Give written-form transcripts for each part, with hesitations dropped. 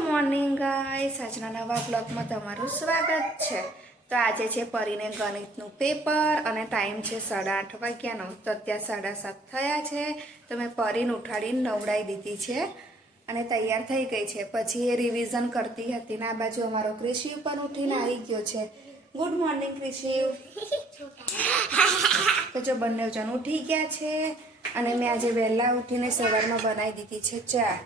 Morning guys, આજના નવા બ્લોગમાં તમારું સ્વાગત છે। તો આજે છે પરીને ગણિતનું પેપર અને ટાઈમ છે 8:30 વાગ્યાનો। તો અત્યારે 7:30 થયા છે। તો મેં પરીને ઉઠાડીને નવડાવી દીધી છે અને તૈયાર થઈ ગઈ છે। પછી એ રિવિઝન કરતી હતી ને આ બાજુ અમારો ક્રિશિવ પણ ઉઠીને આવી ગયો છે। Good morning Krishiv. તો જો બંને જણ ઉઠી ગયા છે અને મેં આજે વહેલા ઉઠીને સવારમાં બનાવી દીધી છે ચા।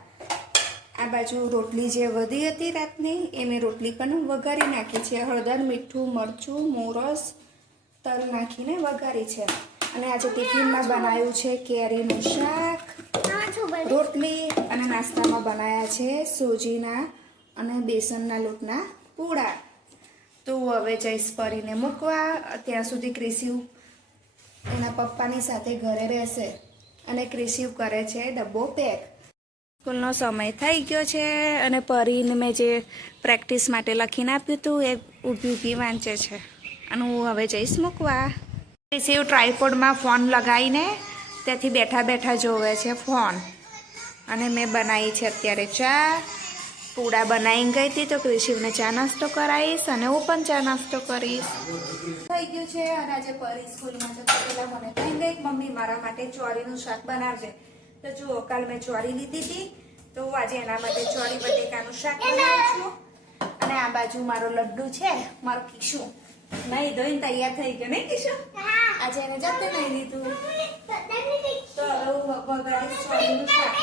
આ બાજુ રોટલી જે વધી હતી રાતની એ મેં રોટલી પણ વઘારી નાખી છે। હળદર, મીઠું, મરચું, મોરસ, તલ નાખીને વઘારી છે। અને આજે ટિફિનમાં બનાવ્યું છે કેરીનું શાક, રોટલી અને નાસ્તામાં બનાવ્યા છે સોજીના અને બેસનના લોટના પૂડા। તો હવે જઈશ પરીને મૂકવા। ત્યાં સુધી ક્રિશિવ એના પપ્પાની સાથે ઘરે રહેશે અને ક્રિશિવ કરે છે ડબ્બો પેક। સ્કૂલનો સમય થઈ ગયો છે અને પરીને મેં જે પ્રેક્ટિસ માટે લખીને આપ્યું હતું એ ઊભી ઊભી વાંચે છે અને હું હવે જઈશ મૂકવા। ક્રિશિવ ટ્રાયપોડમાં ફોન લગાવીને ત્યાંથી બેઠા બેઠા જોવે છે ફોન। અને મેં બનાવી છે અત્યારે ચા, પૂડા બનાવીને ગઈ હતી તો ક્રિશિવને ચા નાસ્તો કરાવીશ અને હું પણ ચા નાસ્તો કરીશ। થઈ ગયું છે અને આજે પરી સ્કૂલમાં જતા પહેલા મને કહી ગઈ મમ્મી મારા માટે ચોરીનું શાક બનાવજે। તો જુઓ કાલ મેં ચોરી લીધી હતી તો આજે એના માટે ચોરી બટેકાનું શાક બનાવું છું। અને આ બાજુ મારો લડ્ડુ છે, મારો કિશુ નહીં ધોઈને તૈયાર થઈ ગયો નહીં કિશુ? આજે એને જાતે નહીં લીધું તો હવે વઘારીશ ચોરીનું શાક।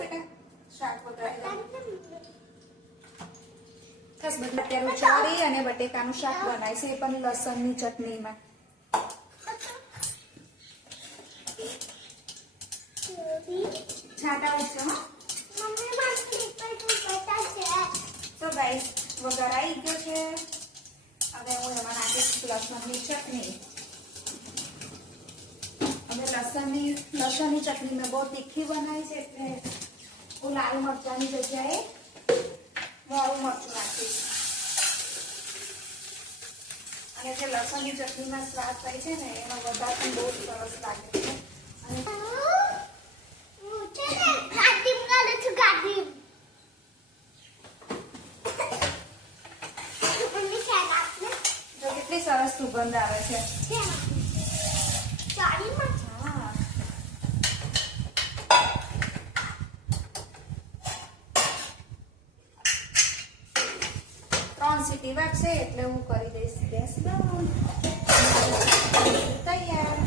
બેટા શાક વઘારી ખાસ બટાકાનું ચોરી અને બટેકાનું શાક બનાય છે એ પણ લસણની ચટણીમાં। છાંટા ઉઠશે હો તો ગાઈસ વઘાર આવી ગયો છે। હવે હું એમાં નાખીશ લસણની ચટણી। હવે લસણની ચટણી મેં બહુ તીખી બનાવી છે એટલે હું લાલ મરચાંની જગ્યાએ મોરું મરચું નાખીશ। અને જે લસણની ચટણીમાં સ્વાદ થાય છે ને એનો વધારે પણ બહુ સરસ લાગે છે। જો કેટલી સરસ સુગંધ આવે છે। 3 સીટી વાગશે એટલે હું કરી દઈશ ગેસ બંધ। તૈયાર।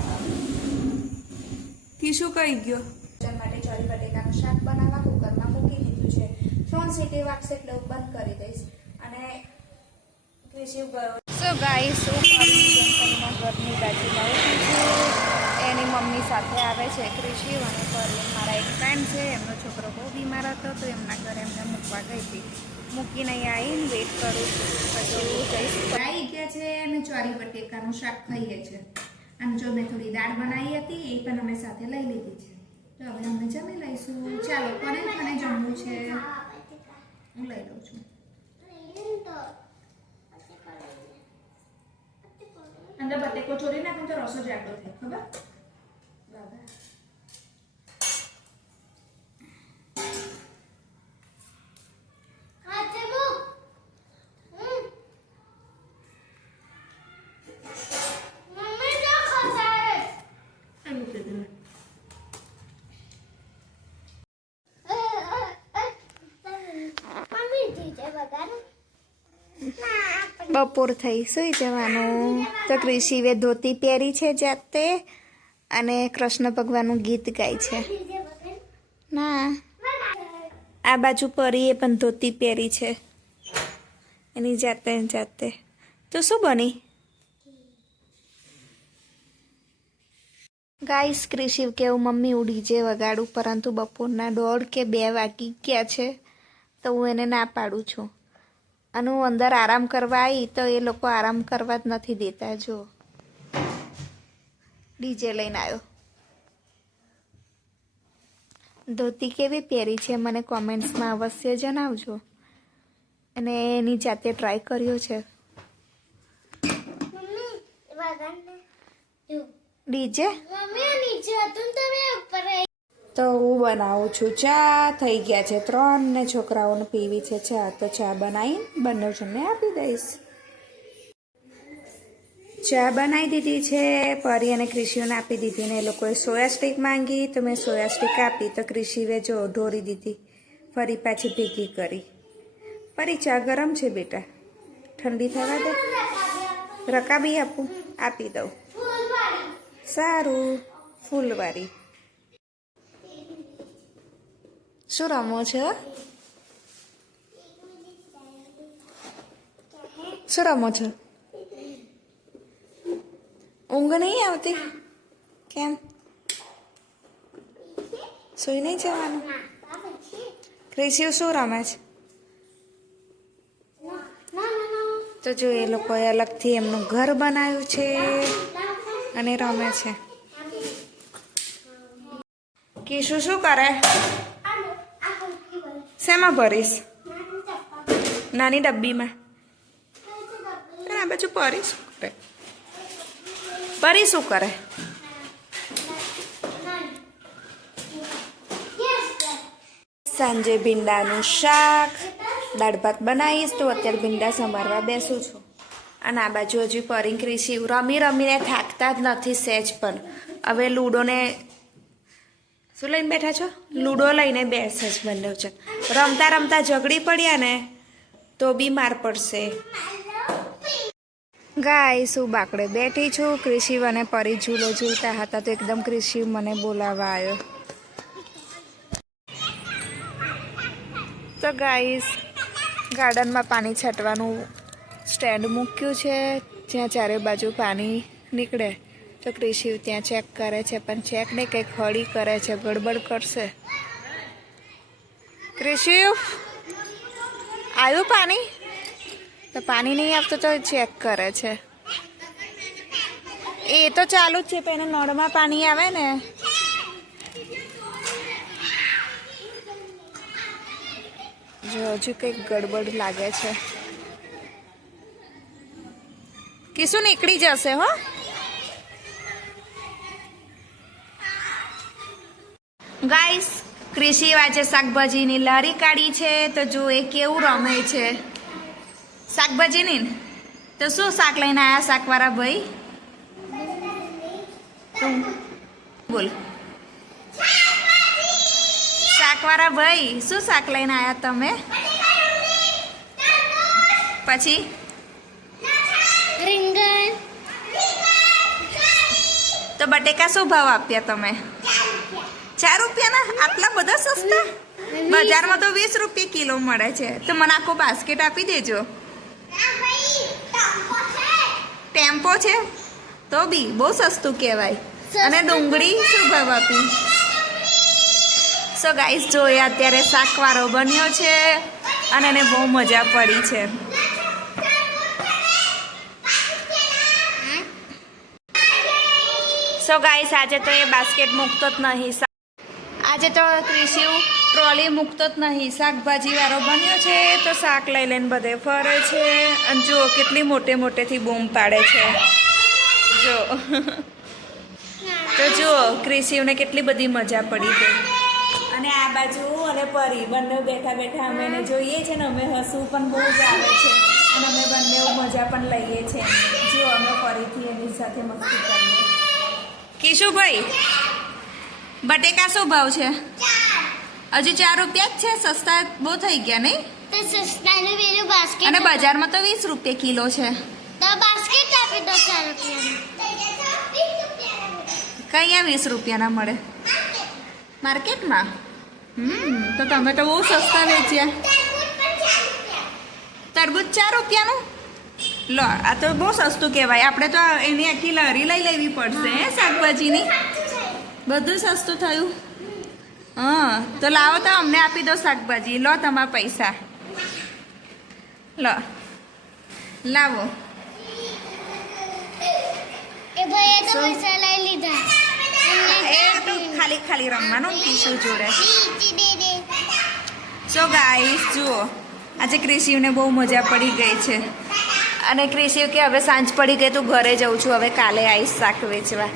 કિશુ કઈ ગયો? માટે ચોરી બટેકાનું શાક બનાવવા કુકરમાં મૂકી દીધું છે। 3 સીટી વાગશે એટલે હું બંધ કરી દઈશ અને ક્રિશિવ ગયો। સો ગાઈસ હું ઘરની બાજુમાં ઉઠી છું। એની મમ્મી સાથે આવે છે ક્રિશિવ અને પરી મારા એક ફ્રેન્ડ છે એમનો છોકરો બહુ બીમાર હતો તો એમના ઘરે એમને મૂકવા ગઈ હતી। મૂકીને અહીં આવીને વેઇટ કરું છું પછી જઈશ। આવી ગયા છે અને ચોરી બટેકાનું શાક ખાઈએ છે અને જો મેં થોડી દાળ બનાવી હતી એ પણ અમે સાથે લઈ લીધી છે। તો હવે અમે જમી લઈશું। ચાલો કોને મને જમવું છે હું લઈ લઉં છું। અંદર બટેકો ચોરી નાખું તો રસો જાડો થાય ખબર? બાબા બપોર થઈ સુઈ જવાનું। તો ક્રિશિવે ધોતી પહેરી છે જાતે અને કૃષ્ણ ભગવાનનું ગીત ગાય છે। ના આ બાજુ પરીએ પણ ધોતી પહેરી છે એની જાતે। તો શું બની ગાઈસ? ક્રિશિવ કેવું મમ્મી હું ડીજે વગાડું પરંતુ બપોરના 1:30 કે 2 વાગી ગયા છે તો હું એને ના પાડું છું અને હું અંદર આરામ કરવા આવી તો એ લોકો આરામ કરવા જ નથી દેતા। જો ડીજે લઈને આવ્યો। ધોતી કેવી પહેરી છે મને કોમેન્ટ્સમાં અવશ્ય જણાવજો અને એની જાતે ટ્રાય કર્યો છે। ડીજે તો હું બનાવું છું ચા. થઈ ગયા છે 3 ને છોકરાઓને પીવી છે ચા, તો ચા બનાવી બંને જણને આપી દઈશ. ચા બનાવી દીધી છે, પરી અને ક્રિશીઓને આપી દીધી ને એ લોકોએ સોયા સ્ટીક માંગી તો મેં સોયા સ્ટીક આપી, તો ક્રિશીએ જો ઢોરી દીધી, ફરી પાછી ભેગી કરી. પરી ચા ગરમ છે બેટા, ઠંડી થવા દે. રકાબી આપું? આપી દઉં. સારું, ફૂલવાળી. શું રમો છો? શું રમો છો? ઊંઘ નહીં આવતી? કેમ? સુઈ નહીં જવાનું? ક્રિશી શું રમે છે? તો જો એ લોકોએ અલગથી એમનું ઘર બનાવ્યું છે અને રમે છે. કિશુ શું કરે? શેમાં ભરીશ? નાની ડબ્બીમાં. આ બાજુ પરી શું કરે? પરી શું કરે? સાંજે ભીંડાનું શાક, દાળ ભાત બનાવીશ, તો અત્યારે ભીંડા સંભાળવા બેસું છું. અને આ બાજુ હજુ પરી ક્રિશી રમી રમીને થાકતા જ નથી સહેજ પણ. હવે લૂડોને શું લઈને બેઠા છો? લૂડો લઈને બેસે જ બંને છે. રમતા રમતા ઝઘડી પડ્યા ને તો બીમાર પડશે. ગાય શું બાકડે બેઠી છું. ક્રિશી અને પરી ઝૂલો ઝૂલતા હતા તો એકદમ ક્રિશી મને બોલાવવા આવ્યો. તો ગાઈસ ગાર્ડનમાં પાણી છાંટવાનું સ્ટેન્ડ મૂક્યું છે, જ્યાં ચારે બાજુ પાણી નીકળે. તો ક્રિશી ત્યાં ચેક કરે છે, પણ ચેક નહીં, કંઈક હળી કરે છે, ગડબડ કરશે. ક્રિશી આવ્યું પાણી? તો પાણી નહીં આપતું તો ચેક કરે છે. એ તો ચાલુ જ છે, પણ એને નળમાં પાણી આવે ને. જો હજુ કંઈક ગડબડ લાગે છે. કિશુ નીકળી જશે હો. ગાઈસ ક્રિશી વાંચે શાકભાજીની લારી કાઢી છે, તો જો એ કેવું રમે છે શાકભાજીની. તો શું શાક લઈને આવ્યા શાકવાળા ભાઈ? બોલ. શાકવાળા ભાઈ શું શાક લઈને આવ્યા તમે? પછી રીંગણ. તો બટેકા શું ભાવ આપ્યા તમે? 4 રૂપિયાના? આટલા બધા સસ્તા? બજારમાં તો 20 રૂપિયા કિલો મળે છે. તો મને આખો બાસ્કેટ આપી દેજો. ટેમ્પો છે તો બી બહુ સસ્તું કહેવાય. અને ડુંગળી શું ભાવ આપી? સો ગાઈસ જોઈએ અત્યારે શાકવાળો બન્યો છે અને એને બહુ મજા પડી છે. સો ગાઈસ આજે તો એ બાસ્કેટ મૂકતો જ નહીં. આજે તો ક્રિશી ટ્રોલી મૂકતો જ નહીં. શાકભાજી વાળો બન્યો છે તો શાક લઈ લઈને બધે ફરે છે. અને જુઓ કેટલી મોટેથી બૂમ પાડે છે. જો તો જુઓ ક્રિશીને કેટલી બધી મજા પડી ગઈ. અને આ બાજુ અને પરી બંને બેઠા બેઠા અમે એને જોઈએ છે ને અમે હસવું પણ બહુ જ આવે છે. અને અમે બંને મજા પણ લઈએ છીએ. જો અમે ફરીથી એની સાથે મસ્તી કરીએ. કિશુભાઈ બટેકા શું ભાવ છે? હજુ 4 રૂપિયા જ છે. સસ્તા બહુ થઈ ગયા નહીં? અને બજારમાં તો 20 રૂપિયા કિલો છે. કયા 20 રૂપિયાના મળે માર્કેટમાં? તો તમે તો બહુ સસ્તા વેચ્યા. તરબૂચ 4 રૂપિયાનું? લો આ તો બહુ સસ્તું કહેવાય. આપણે તો એની આખી લારી લઈ લેવી પડશે હે શાકભાજીની. બધું સસ્તું થયું. હા તો લાવો તો અમને આપી દો શાકભાજી. લો તમારા પૈસા. લો લાવો. એ તો ખાલી રમવાનું કિશુ જોડે. સો ગાઈસ જુઓ આજે ક્રિશીને બહુ મજા પડી ગઈ છે. અને ક્રિશી કે હવે સાંજ પડી ગઈ તો ઘરે જઉં છું, હવે કાલે આવીશ શાક વેચવા.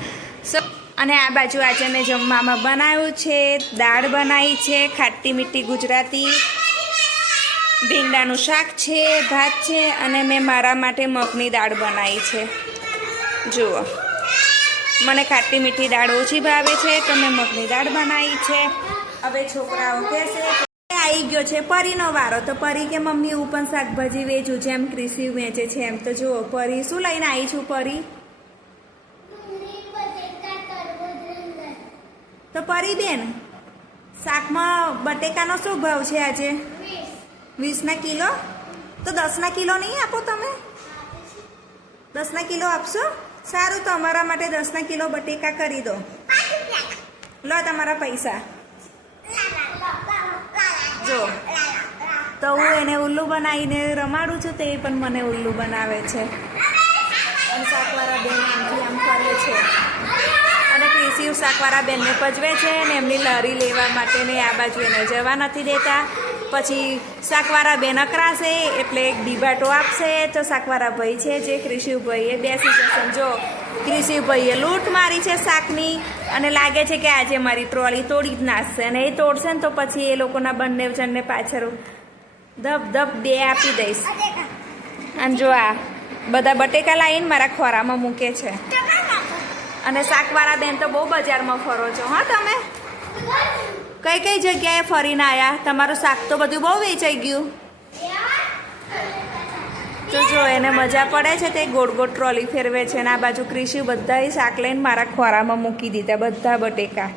સો અને આ બાજુ આજે મેં જમવામાં બનાવ્યું છે દાળ બનાવી છે ખાટી મીઠી ગુજરાતી, ભીંડાનું શાક છે, ભાત છે અને મેં મારા માટે મગની દાળ બનાવી છે. જુઓ, મને ખાટી મીઠી દાળ ઓછી ભાવે છે તો મેં મગની દાળ બનાવી છે. હવે છોકરાઓ કહેશે આવી ગયો છે પરીનો વારો, તો પરી કે મમ્મી હું પણ શાકભાજી વેચું જેમ ક્રિસી વેચે છે એમ. તો જુઓ પરી શું લઈને આવી છું પરી? તો પરી બેન શાકમાં બટેકાનો શું ભાવ છે આજે? 20 કિલો. તો 10 કિલો નહીં આપો તમે? 10 કિલો આપશો? સારું, તો અમારા માટે 10 કિલો બટેકા કરી દો. લો તમારા પૈસા. જો તો હું એને ઉલ્લુ બનાવીને રમાડું છું, તે પણ મને ઉલ્લુ બનાવે છે. અને શાકવાળા બેન આમથી આમ કરે છે અને ક્રિસી શાકવાળા બેનને પજવે છે અને એમની લારી લેવા માટે ને આ બાજુ એને જવા નથી દેતા. પછી શાકવાળા બેન અકરાશે એટલે એક ડીબાટો આપશે તો શાકવાળા ભાઈ છે જે ક્રિશિવભાઈએ બેસી જશે. જો ક્રિશિવભાઈએ લૂંટ મારી છે શાકની અને લાગે છે કે આજે મારી ટ્રોલી તોડી જ નાખશે, અને એ તોડશે ને તો પછી એ લોકોના બંને જણને પાછળ ધબ ધબ બે આપી દઈશ. અને જો આ બધા બટેકા લાવીને મારા ખોરામાં મૂકે છે. અને શાકવાળા બેન તો બહુ બજારમાં ફરો છો હા તમે? કઈ કઈ જગ્યાએ ફરીને આવ્યા? તમારું શાક તો બધું બહુ વેચાઈ ગયું. તો જો એને મજા પડે છે તે ગોળ ગોળ ટ્રોલી ફેરવે છે. અને આ બાજુ ક્રિશી બધા શાક લઈને મારા ખોરામાં મૂકી દીધા બધા બટેકા.